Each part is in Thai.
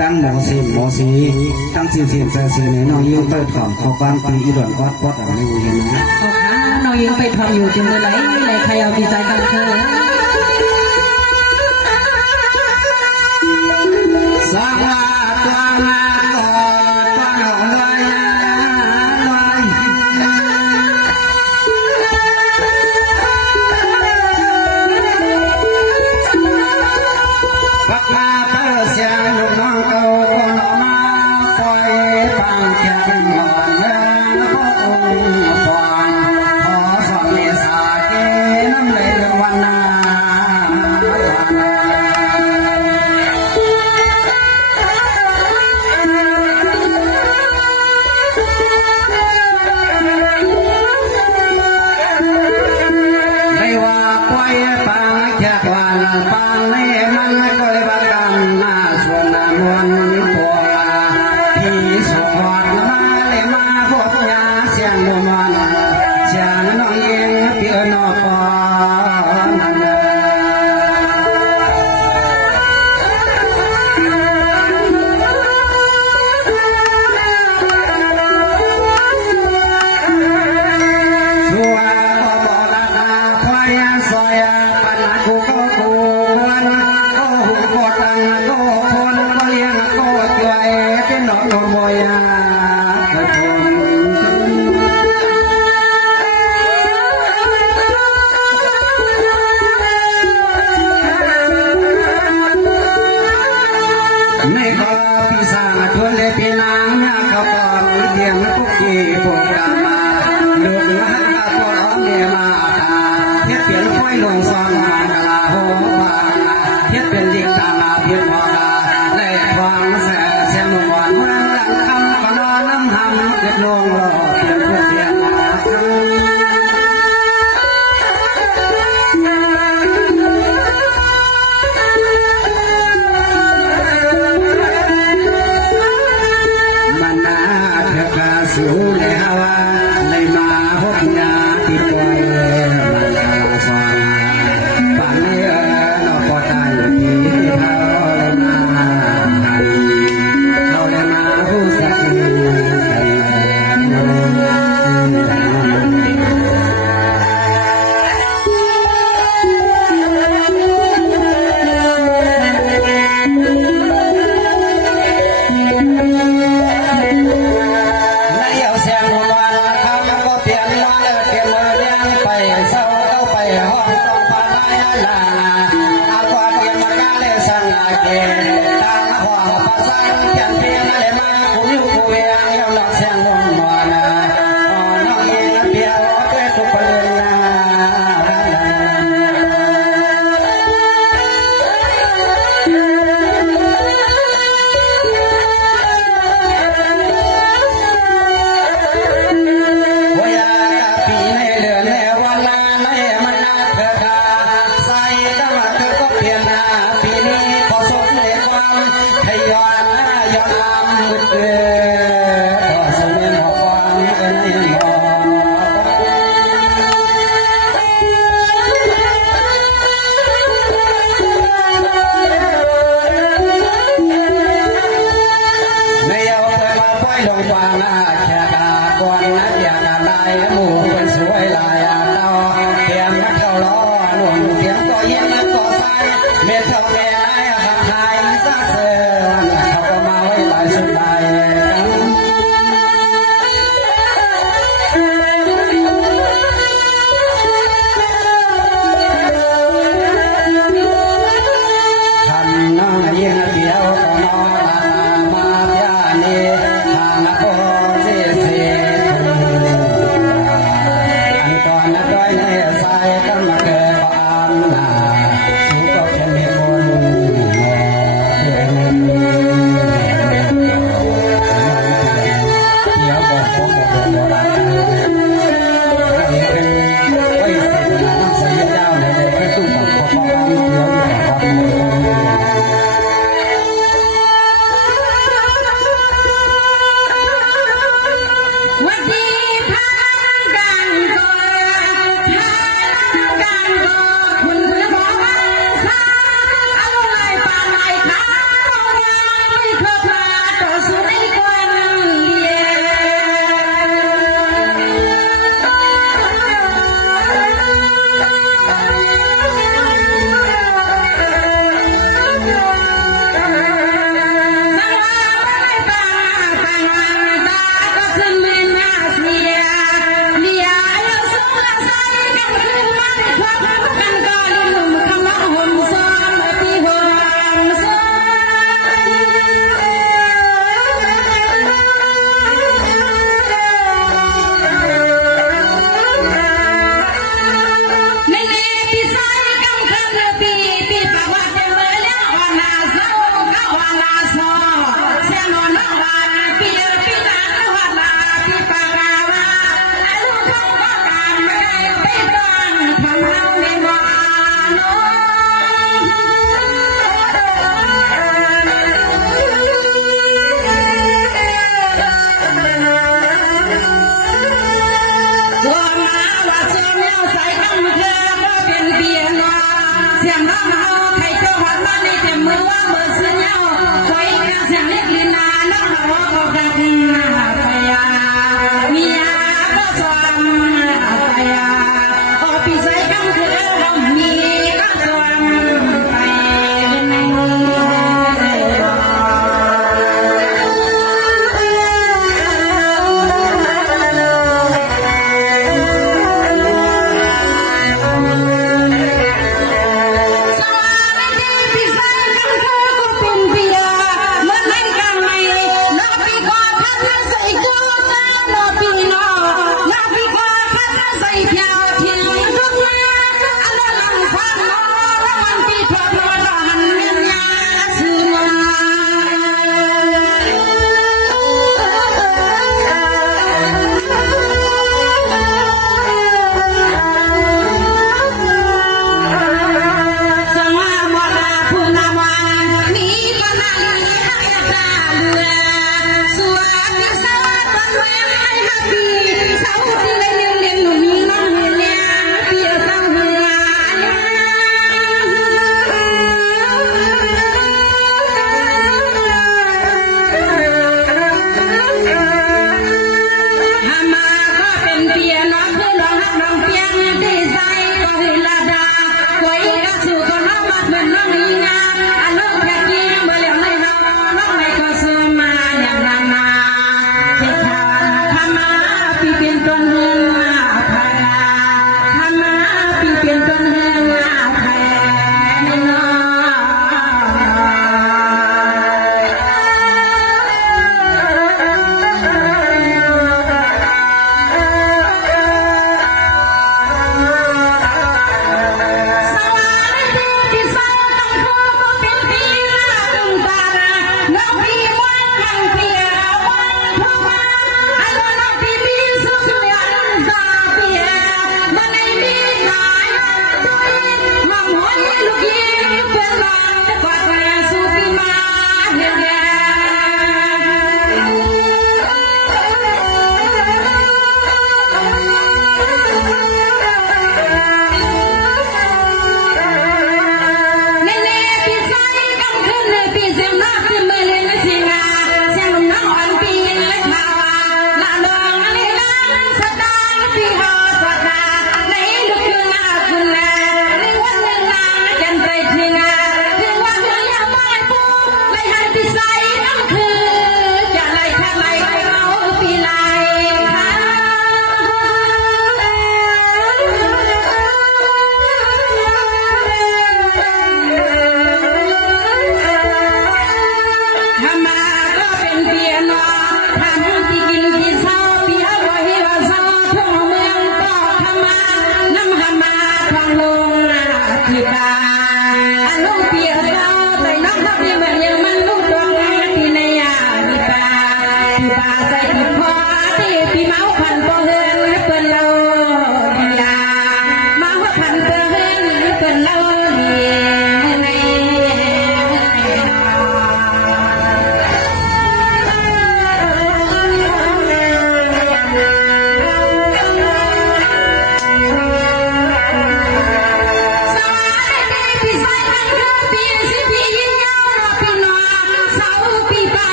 ตั้งหมอสีตั้งสีใจสีในน้องยิ้มเปิดถ่อมขอความปีอีหลวนก๊อดป๊อดอะไรไม่เห็นนะเอาค่ะน้องยิงไปทำอยู่จึงเลยไหลใครเอาดีใจกันเธอสร้างลาตัวงานก่อนป้าหงลอยลอยปักมาเปิดเสียงลูกน้องเก่าคนออกมาคอยฟังแค่เป็นหมอนเงินพระองค์ฟังขอสอนเมษาเกน้ำเลยวันนาปางนี้มันก็เลยบังกันหน้าส่วนนวลปวงที่สวดมาเลยมาพบยาเสียงมวนเสียงน้องเองเพียนอปอนสัวก็บอกลาพยาซอยปัญหากูก็กูก็ตังก็คนก็เลี้ยงก็ช่วยเป็นน้องนมวยกระทงในข้อพิสานทวนเลยพี่นางเนี่ยเขาบอกเดียงทุกทีพวกเรามาลูกหลานก็พอเนี่ยมาตาเทียบเปลี่ยนค่อยลงซองมาลาโหบาเทียบเป็นยิ่งตามาเพียงพอเล่ความแสบเสียงหวานเมื่อหลังคำก็นอนน้ำหำเกิดลงรอเพียงผู้เสียงมันน่าเธอกาสูแล้วเลยมาพบยาที่ปล่อยมันกาซองฝันเอ๋อนอพอตายที่เท่าเลยมาเขาเลยมาผู้สัก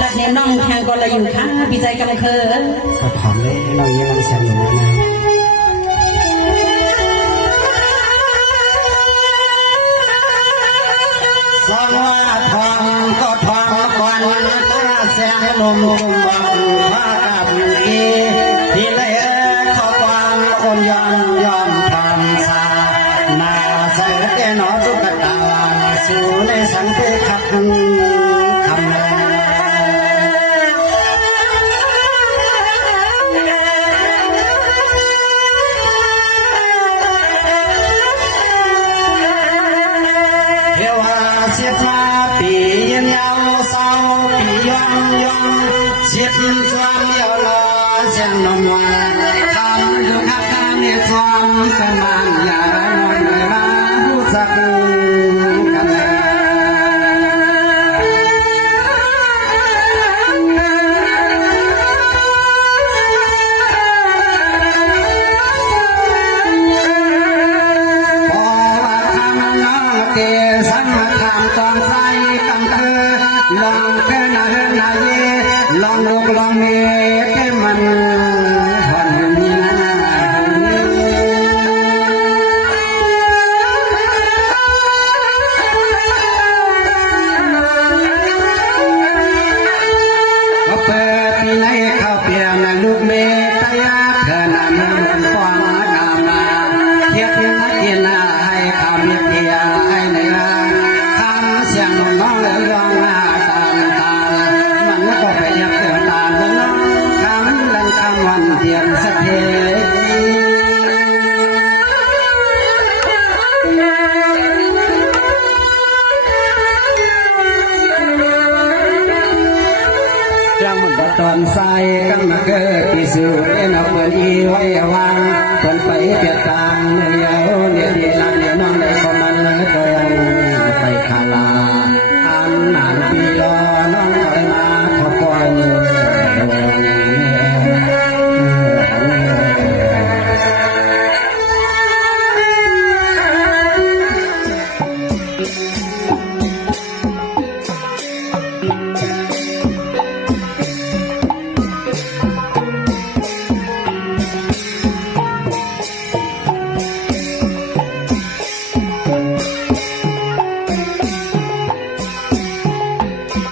รักเนียน้องทางก็เลยอยู่ข้างพี่ใจกำเคือ ก็ถอมเลยน้องยังมันเสียงหนูนะ สองว่าทองก็ทองวันตาแสงลมบังพากับกีที่เลยขอความอ่อนย้อนย้อนความสาหน้าใสเตี้ยหนอสุกตาสู่ในสังเกตขับคำนา เทวาเสียฟ้าปีเย็นยาวเศร้าปียองยองเสียทินสวามยาวลอเสียงนมวันทำดูขับทำเนี่ยสวามเป็นมันอย่าได้นอนเลยมาผู้สักกันเลยพอว่าทำน้องเตะสังมาทำตอนไฟกำคือลองแค่นาเฮนาเยลองลูกลองเมย์เป็นมันทนมีนาก็เปิดปีไหนเข้าเปลี่ยนลูกเมย์ตายาเธอหน้ามันฟองกามาเทียบยังนักเกียนให้คำเพียงให้ในราคำเสียงน้องเลยร้องมาตามตามันก็ไปยับเกิดตาน้องคำลังคำวันเทียนสักเทตอนใส่กันมาเกิดพิสูจน์เอาเปรีไว้วางคนไปเปียกตางเนื้อเนี่ยดีละเน